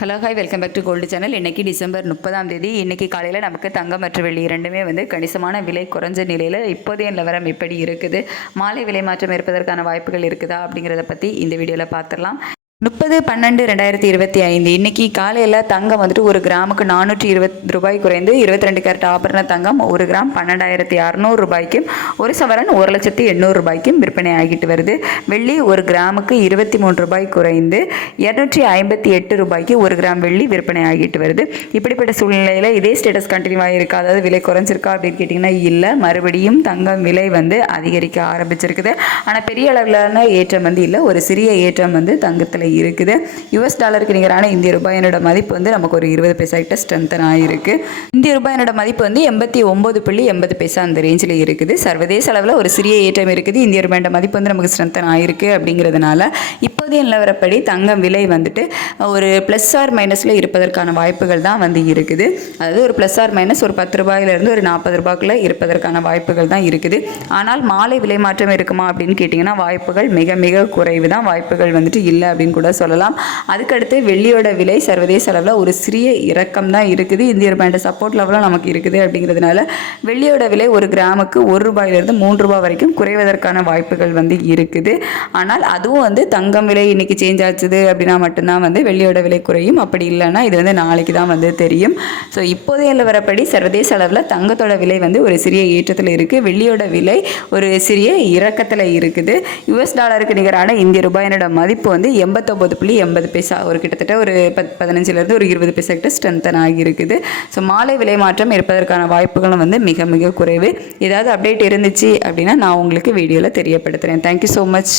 Hello hi welcome back to gold channel இன்றைக்கி December முப்பதாம் தேதி. இன்றைக்கி காலையில் நமக்கு தங்கம் மற்றும் வெள்ளி இரண்டுமே வந்து கணிசமான விலை குறைஞ்ச நிலையில் இப்போதைய நிலவரம் எப்படி இருக்குது. மாலை விலை மாற்றம் இருப்பதற்கான வாய்ப்புகள் இருக்குதா அப்படிங்கிறத பற்றி இந்த வீடியோவில் பார்த்துடலாம். முப்பது பன்னெண்டு ரெண்டாயிரத்தி இருபத்தி ஐந்து. இன்றைக்கி காலையில் தங்கம் வந்துட்டு ஒரு கிராமுக்கு நானூற்றி இருபது ரூபாய் குறைந்து இருபத்தி ரெண்டு கேரட் ஆபரண தங்கம் ஒரு கிராம் பன்னெண்டாயிரத்தி அறநூறு ரூபாய்க்கும் ஒரு சவரன் ஒரு லட்சத்தி எண்ணூறு ரூபாய்க்கும் விற்பனை ஆகிட்டு வருது. வெள்ளி ஒரு கிராமுக்கு இருபத்தி மூன்று ரூபாய் குறைந்து இரநூற்றி ஐம்பத்தி எட்டு ரூபாய்க்கு ஒரு கிராம் வெள்ளி விற்பனை ஆகிட்டு வருது. இப்படிப்பட்ட சூழ்நிலையில் இதே ஸ்டேட்டஸ் கண்டினியூ ஆகியிருக்கா அதாவது விலை குறைஞ்சிருக்கா அப்படின்னு கேட்டிங்கன்னா இல்லை. மறுபடியும் தங்கம் விலை வந்து அதிகரிக்க ஆரம்பிச்சிருக்குது. ஆனால் பெரிய அளவிலான ஏற்றம் வந்து இல்லை. ஒரு சிறிய ஏற்றம் வந்து தங்கத்தில் இருக்குது. யூஎஸ் டாலருக்கு நிகரான இந்திய ரூபாயினோட மதிப்பு வந்து நமக்கு ஒரு இருபது பைசா கிட்ட ஸ்ட்ரென்தன் ஆகிருக்கு இந்திய ரூபாயினோட மதிப்பு வந்து எண்பத்தி ஒம்பது புள்ளி எண்பது பைசா அந்த ரேஞ்சில் இருக்குது. சர்வதேச அளவில் ஒரு சிறிய ஏற்றம் இருக்குது. இந்திய ரூபாயோட மதிப்பு வந்து நமக்கு ஸ்ட்ரென்தன் ஆகிருக்கு அப்படிங்கிறதுனால இப்போதைய நிலவரப்படி தங்கம் விலை வந்துட்டு ஒரு ப்ளஸ் ஆர் மைனஸில் இருப்பதற்கான வாய்ப்புகள் தான் வந்து இருக்குது. அதாவது ஒரு ப்ளஸ் ஆர் மைனஸ் ஒரு பத்து ரூபாயிலிருந்து ஒரு நாற்பது ரூபாய்க்குள்ளே இருப்பதற்கான வாய்ப்புகள் தான் இருக்குது. ஆனால் மாலை விலை மாற்றம் இருக்குமா அப்படின்னு கேட்டிங்கன்னா வாய்ப்புகள் மிக மிக குறைவு தான். வாய்ப்புகள் வந்துட்டு இல்லை அப்படின்னு கூட சொல்லலாம். அதுக்கடுத்து வெள்ளியோட விலை சர்வதேச அளவில் ஒரு சிறிய இறக்கம் தான் இருக்குது இந்திய ரூபாயோட சப்போர்ட் லெவலும் நமக்கு இருக்குது அப்படிங்கிறதுனால வெள்ளியோட விலை ஒரு கிராமுக்கு ஒரு ரூபாயிலிருந்து மூன்று ரூபாய் வரைக்கும் குறைவதற்கான வாய்ப்புகள் வந்து இருக்குது. ஆனால் அதுவும் வந்து தங்கம் விலை இன்னைக்கு சேஞ்ச் ஆச்சுது அப்படின்னா மட்டும்தான் வந்து வெள்ளியோட விலை குறையும். அப்படி இல்லைன்னா இது வந்து நாளைக்கு தான் வந்து தெரியும். ஸோ இப்போதைய நிலவரப்படி சர்வதேச அளவில் தங்கத்தோட விலை வந்து ஒரு சிறிய ஏற்றத்தில் இருக்குது வெள்ளியோட விலை ஒரு சிறிய இறக்கத்தில் இருக்குது. யுஎஸ் டாலருக்கு நிகரான இந்திய ரூபாயினோட மதிப்பு வந்து எண்பத்தி பத்தொம்பது புள்ளி எண்பது பைசா. ஒரு கிட்டத்தட்ட ஒரு பத் பதினஞ்சுலேருந்து ஒரு இருபது பைசா கிட்ட ஸ்ட்ரென்தன் ஆகியிருக்குது. ஸோ மாலை விலை மாற்றம் இருப்பதற்கான வாய்ப்புகளும் வந்து மிக மிக குறைவு. ஏதாவது அப்டேட் இருந்துச்சு அப்படின்னா நான் உங்களுக்கு வீடியோவில் தெரியப்படுத்துகிறேன் தேங்க்யூ ஸோ மச்